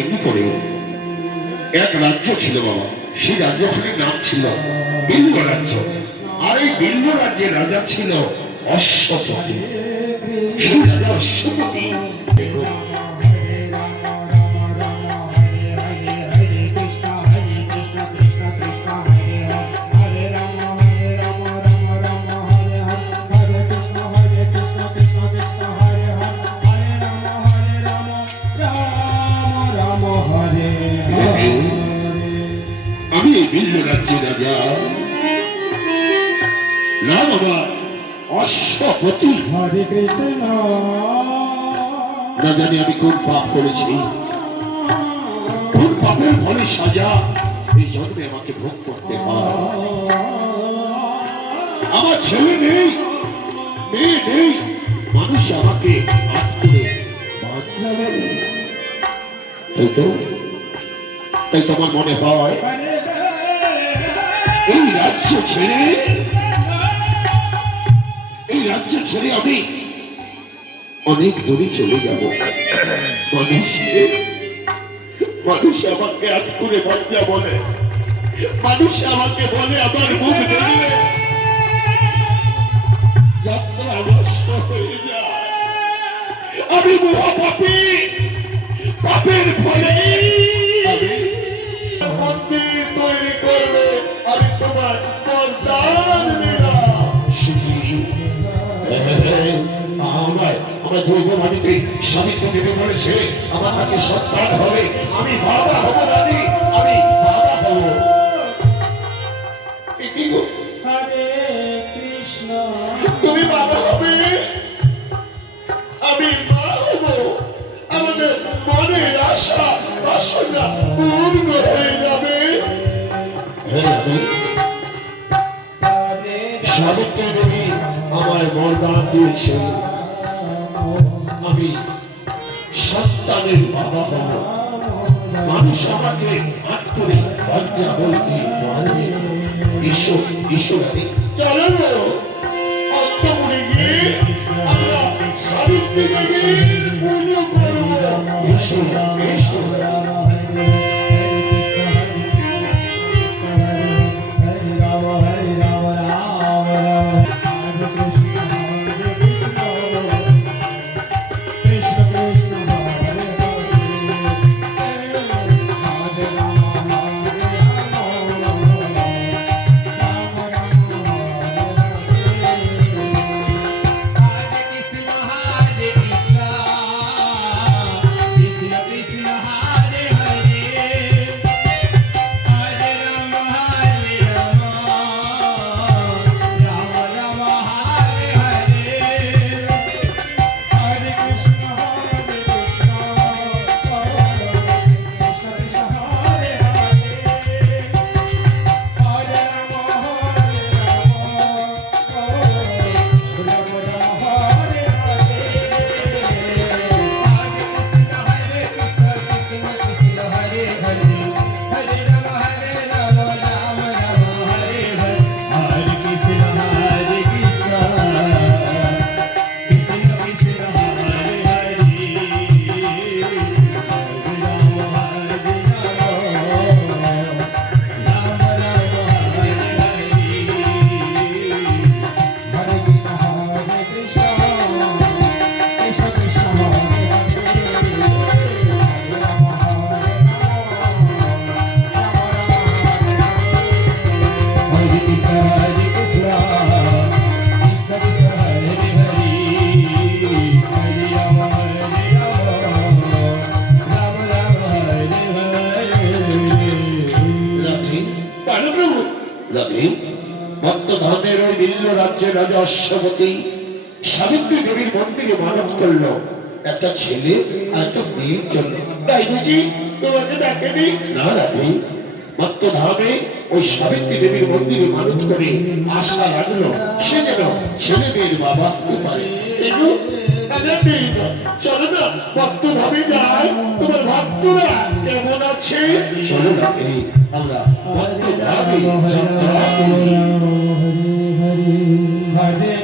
এমনি করে এক রাজ্য ছিল বাবা, সেই রাজ্যখানের নাম ছিল বিল্ব রাজ্য। আর এই বিল্ব রাজ্যের রাজা ছিল অশ্বপতি। সেই রাজা অশ্বপতি আমি এই বিল্ব রাজ্যের রাজা নাম আমার অশ্বপতি। হরে কৃষ্ণ। না জানি আমি কোন পাপ করেছি, কোন পাপের ফলে সাজা এই জন্মে আমাকে ভোগ করতে হয়। আমার ছেলে নেই, মেয়ে নেই, মানুষ আমাকে হাত করে বাঁধা বলে। তাই তোমার মনে হয় এই রাজ্য ছেড়ে আমি অনেক দূরে চলে যাব। মানুষ আমাকে হাত করে বাঁধা বলে, মানুষ আমাকে বলে আমার মুখ দেখলে যাত্রা নষ্ট হয়ে যায়। আমি মহাপাপী, পাপের ফলে আমি মন্দির তৈরি করবে, আমি তোমার বরদান দিলাম। আমার দৈব বাড়িতে স্বামীকে দেবে বলেছে আমার নাকি সন্তান হবে, আমি বাবা হবো রানী, আমি বাবা হব। হরে কৃষ্ণ। তুমি বাবা হবে, আমি মা হব। আমাদের মনের আশা বাসনা পূর্ণ হয়ে যাবে। সাবিত্রী দেবী আমায় বরদান দিয়েছে, আমি সন্তানের বাবা হব। মানুষ আমাকে হাত করে বাঁধা বলতে পারে। ঈশ্বরী চলো অন্তপুরে গিয়ে আমরা সাবিত্রী দেবীর পুজো করব। ঈশ্বর ভক্তধামের ওই বিল্ব রাজ্যের রাজা অশ্বপতি সাবিত্রী দেবীর মন্দিরে মানত করলো একটা ছেলে আর একটা মেয়ের জন্য। তাই বুঝি তোমাকে ডাকেনি? না রাধে, ভক্তধামে ওই সাবিত্রী দেবীর মন্দিরে মানত করে আশা রাখলো সে যেন ছেলে মেয়ের বাবা হতে পারে। চলো না ভক্তধামে যাই, তোমার ভক্তরা কেমন আছে? চলো রাধে, আমরা ভক্তধামে যাত্রা করি। হরে হরে